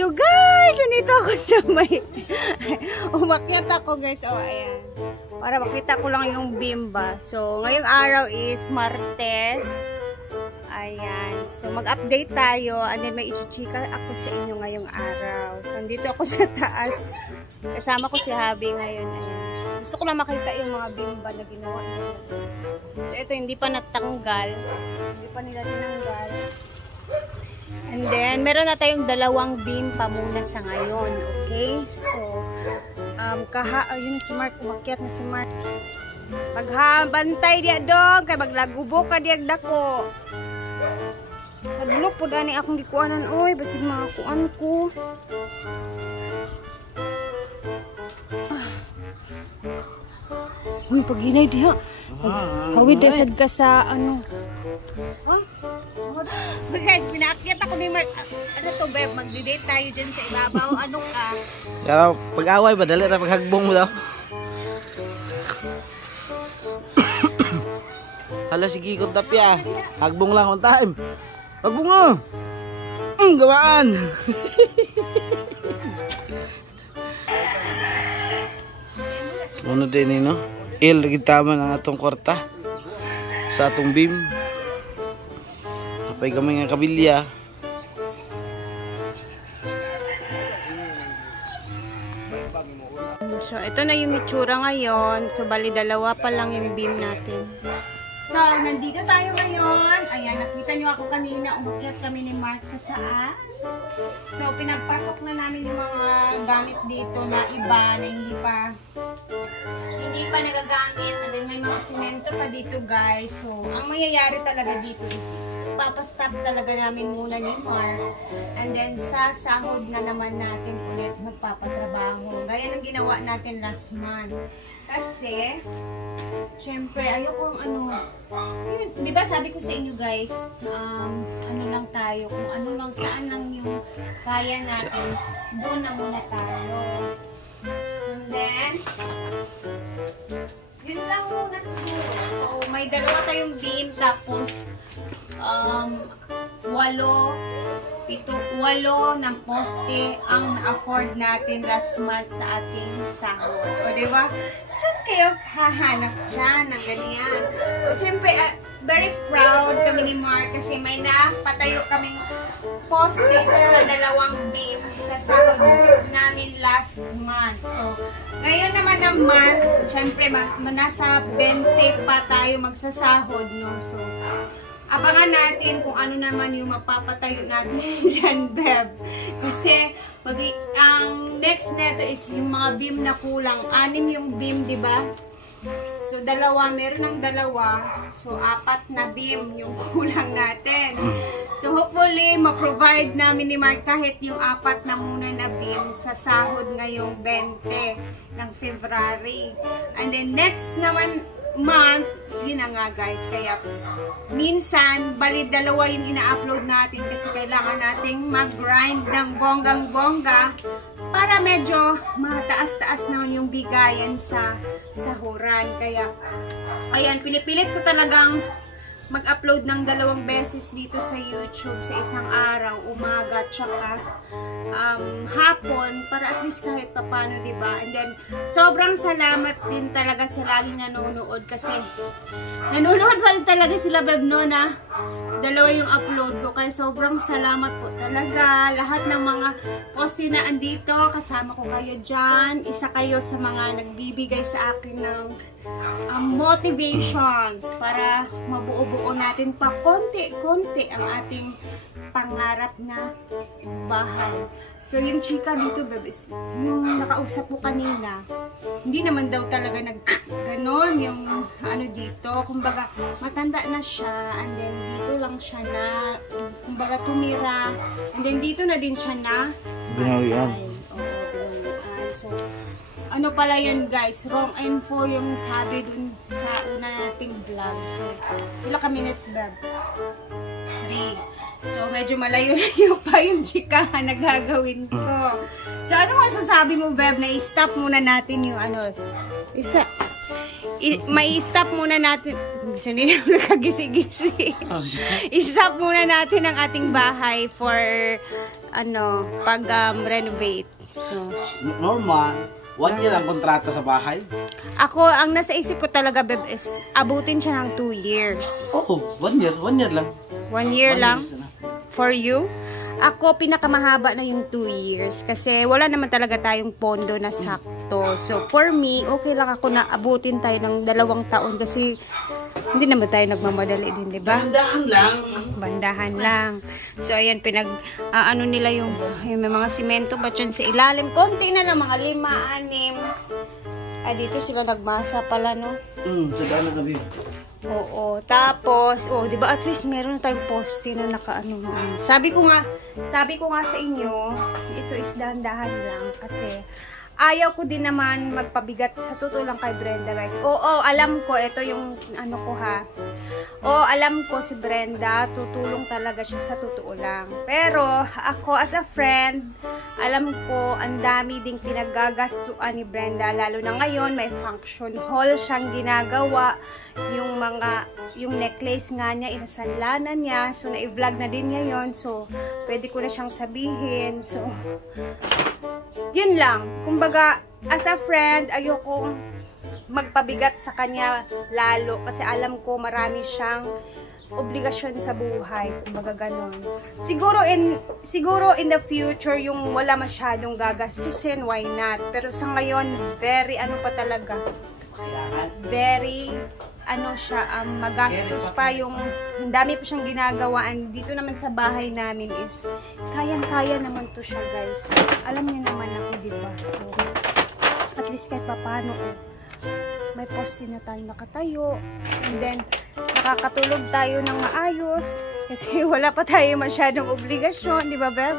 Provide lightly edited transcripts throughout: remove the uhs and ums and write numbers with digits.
So guys, nandito ako sa may umakyat ako guys. Oh, ayan. Para makita ko lang yung bimba. So, ngayong araw is Martes. Ayan. So, mag-update tayo. And then, may ichichika ako sa inyo ngayong araw. So, nandito ako sa taas. Kasama ko si Habi ngayon. Ayan. Gusto ko lang makita yung mga bimba na ginawa nila. So, ito hindi pa natanggal. Hindi pa nila tinanggal. And then, meron na tayong dalawang bimba muna sa ngayon. Okay? So, ayun si Mark. Umakyat na si Mark. Pagbantay diya dong. Kaya maglagubo ka diya dako. Naglupod ani akong gikuanan. Oy, basig mga kuan ko. Uy, pag-hinay diha. Kawid dasad ka sa ano. Huh? Guys, pinaakyat ako ni Mark. Ano to, Beb? Mag-date tayo dyan sa ibabaw. Ano ka? Pero pag-away ba? Dali na paghagbong mo daw. Hala, sige kong tapya. Hagbong lang on time. Hagbong mo. Gawaan. Ano din no? Gitama ng atong kwarta sa atong beam. Apay kami nga kabilya. So, ito na yung itsura ngayon. So, bali dalawa pa lang yung beam natin. So, nandito tayo ngayon. Ayan, nakita nyo ako kanina. Umakyat kami ni Mark sa taas. So, pinagpasok na namin yung mga gamit dito na iba na hindi pa nagagamit. And then, may mga simento pa dito, guys. So, ang mangyayari talaga dito is papastop talaga namin muna ni Mark. And then, sa sahod na naman natin ulit magpapatrabaho. Gaya ng ginawa natin last month. Kasi, syempre, ayoko di ba sabi ko sa inyo guys, ano lang tayo, kung ano lang, saan lang yung kaya natin, doon na muna tayo. And then, yun lang muna siguro. So, may dalawa tayong beam, tapos, 8 ng poste ang na-afford natin last month sa ating sahod. O, diba? Saan kayo hahanap dyan ng ganyan? O, siyempre, very proud kami ni Mark kasi may napatayo kaming poste at 2 beam sa sahod namin last month. So, ngayon naman ng month, siyempre, nasa 20 pa tayo magsasahod, no? So, abangan natin kung ano naman yung mapapatayo natin dyan, Beb. Kasi, ang next neto is yung mga beam na kulang. 6 yung beam, di ba? So, meron ng 2. So, 4 na beam yung kulang natin. So, hopefully, ma-provide namin ni Mark kahit yung 4 na muna na beam sa sahod ngayong 20 ng February. And then, next naman month, yun na nga guys, kaya minsan, bali 2 yung ina-upload natin kasi kailangan nating mag-grind ng bonggang-bongga para medyo mataas-taas naman yung bigayan sa sahuran. Kaya, ayan, pinipilit ko talagang mag-upload ng 2 beses dito sa YouTube sa isang araw, umaga, tsaka hapon, para at least kahit papano, diba? And then, sobrang salamat din talaga sa laging nanonood kasi nanonood pa rin talaga sila, Beb, no, na 2 yung upload ko. Kaya sobrang salamat po talaga. Lahat ng mga poste na andito, kasama ko kayo dyan. Isa kayo sa mga nagbibigay sa akin ng motivations para mabuo-buo natin pa konti-konti ang ating pangarap na bahay. So, yung chika dito, bebes, yung nakausap ko kanina, hindi naman daw talaga ganon yung ano dito. Kumbaga, matanda na siya, and then dito lang siya na, kumbaga, tumira, and then dito na din siya na binawian. So, ano pala yun guys, wrong info yung sabi dun sa una nating vlog. So, ilang ka minutes, Beb? 3. So, medyo malayo-layo pa yung chikahan na gagawin ko. So, ano masasabi mo, Beb, na i-stop muna natin yung ano, may stop muna natin, Siya nila nakagisi-gisi. I-stop muna natin ang ating bahay for renovate. So, normal. 1 year ang kontrata sa bahay. Ako, ang nasa isip ko talaga, Beb, is abutin siya ng 2 years. Oo, 1 year. 1 year lang. 1 year lang? For you? Ako, pinakamahaba na yung 2 years. Kasi wala naman talaga tayong pondo na sakto. So, for me, okay lang ako na abutin tayo ng 2 taon. Kasi, hindi naman tayo nagmamadali din, di ba? Bandahan lang. Bandahan lang. So, ayan, ano nila yung may mga simento ba dyan sa ilalim. Konti na lang, mga 5, 6. Dito sila nagmasa pala, no? Sa daan na kami. Oo. Tapos, di ba at least meron na tayong poste na nakaano. Sabi ko nga sa inyo, ito is dahan-dahan lang kasi ayaw ko din naman magpabigat sa totoo lang kay Brenda, guys. Oo, alam ko, ito yung ano ko ha. Oo, alam ko si Brenda, tutulong talaga siya sa totoo lang. Pero, ako as a friend, alam ko, ang dami ding pinagagastuan ni Brenda. Lalo na ngayon, may function hall siyang ginagawa. Yung necklace nga niya, inasanlanan niya. So, na-vlog na din niya yon. So, pwede ko na siyang sabihin. So, yun lang. Kumbaga, as a friend, ayoko magpabigat sa kanya lalo. Kasi alam ko marami siyang obligasyon sa buhay. Kumbaga ganon. Siguro in the future, yung wala masyadong gagastusin, why not? Pero sa ngayon, very magastos pa yung dami pa siyang ginagawa. And dito naman sa bahay namin is kayang-kaya naman to siya, guys. Alam niyo naman ako, diba? So, at least kahit paano, may poste na tayo nakatayo. And then, nakakatulog tayo ng maayos. Kasi wala pa tayo masyadong obligasyon, di ba, Beb?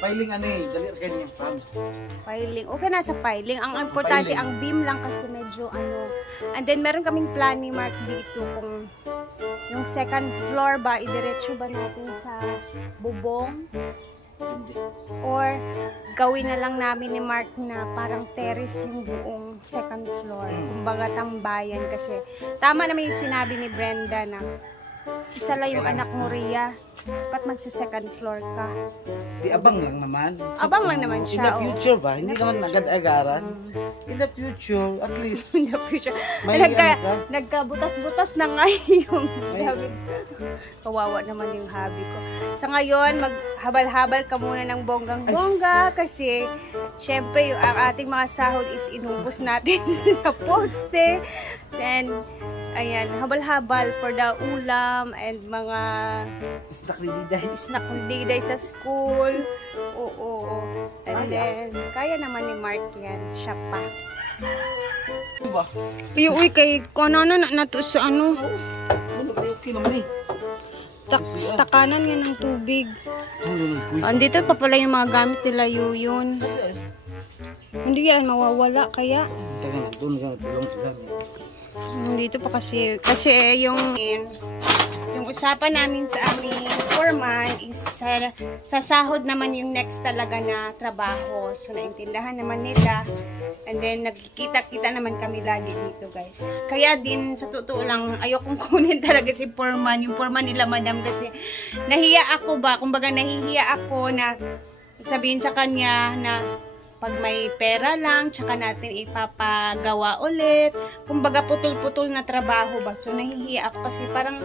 Filing dali kayo yung pumps. Filing. Okay na sa filing. Ang importante, ang beam lang kasi medyo And then, meron kaming plan ni Mark dito kung yung second floor ba, idiretso ba natin sa bubong? Hindi. Or, gawin na lang namin ni Mark na parang terrace yung buong second floor. Kumbaga tambayan kasi. Tama naman yung sinabi ni Brenda na isa lang yung anak mo, Rhea. Ba't magsa-second floor ka? Di abang lang naman. Abang lang naman siya. In the future ba? Hindi naman agad-agaran. In the future, at least. In the future. Nagkabutas-butas na nga yung hobby. Kawawa naman yung hobby ko. Sa ngayon, maghabal-habal ka muna ng bonggang-bongga kasi syempre ang ating mga sahod is inubos natin sa poste. Then, ayan, habal-habal for the ulam and mga snack ni Diday sa school. Oo. And then, kaya naman ni Mark yan. Siya pa. Diba? Uy, kay kanana na to sa ano. Okay naman Takanan yan ng tubig. Andito pa pala yung mga gamit nila yun. Hindi yan mawawala kaya. Dito pa kasi yung usapan namin sa aming foreman is sa sahod naman yung next talaga na trabaho. So, naintindahan naman nila. And then, nagkikita-kita naman kami lagi dito, guys. Kaya din, sa totoo lang, ayokong kunin talaga si foreman. Yung foreman nila, madam, kasi nahiya ako ba? Kumbaga, nahihiya ako na sabihin sa kanya na pag may pera lang, tsaka natin ipapagawa ulit. Kumbaga, putol-putol na trabaho ba? So, nahihiya ako kasi parang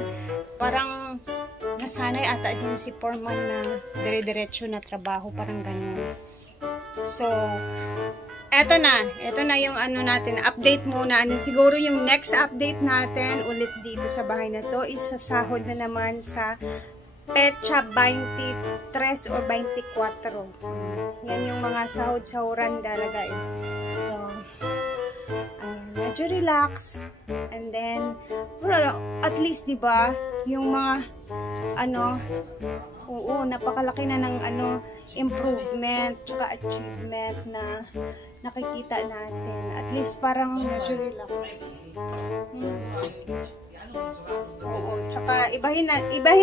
nasanay ata din si foreman na dire-diretso na trabaho. Parang ganun. So, eto na yung ano natin, update muna. And siguro yung next update natin ulit dito sa bahay na to is sa sahod na naman sa petsa 23 or 24. Yan yung mga sahod-sahuran talaga eh. So, medyo relax. And then, at least, diba, yung mga, napakalaki na ng, improvement, tsaka achievement na nakikita natin. At least, parang medyo relax. Tsaka ibahin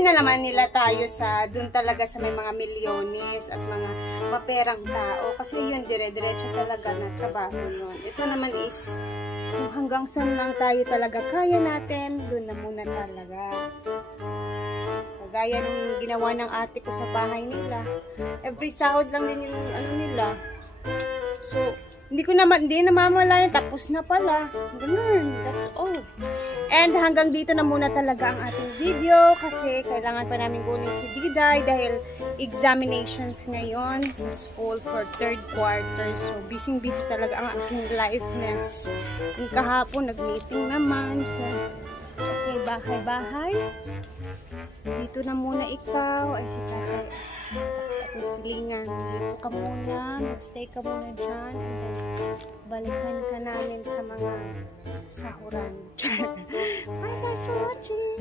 na naman nila tayo sa dun talaga sa may mga milyones at mga maperang tao kasi yun dire-diretso talaga na trabaho yun. Ito naman is kung hanggang saan lang tayo talaga kaya natin, dun na muna talaga. Kagaya nung ginawa ng ate ko sa bahay nila. Every sahod lang din yung ano nila. So, hindi namamalayan. Tapos na pala. Ganun. That's all. And hanggang dito na muna talaga ang ating video kasi kailangan pa namin kunin si Diday dahil examinations ngayon sa school for 3rd quarter. So, busy-busy talaga ang aking life-ness. Yung kahapon, nag-meeting naman. So, okay, bahay-bahay. Dito na muna ikaw. Ay, si tatay. Tapos silingan. Dito ka muna. Mag-stay ka muna dyan. Balikan ka namin sa mga sahuran. Bye guys for watching!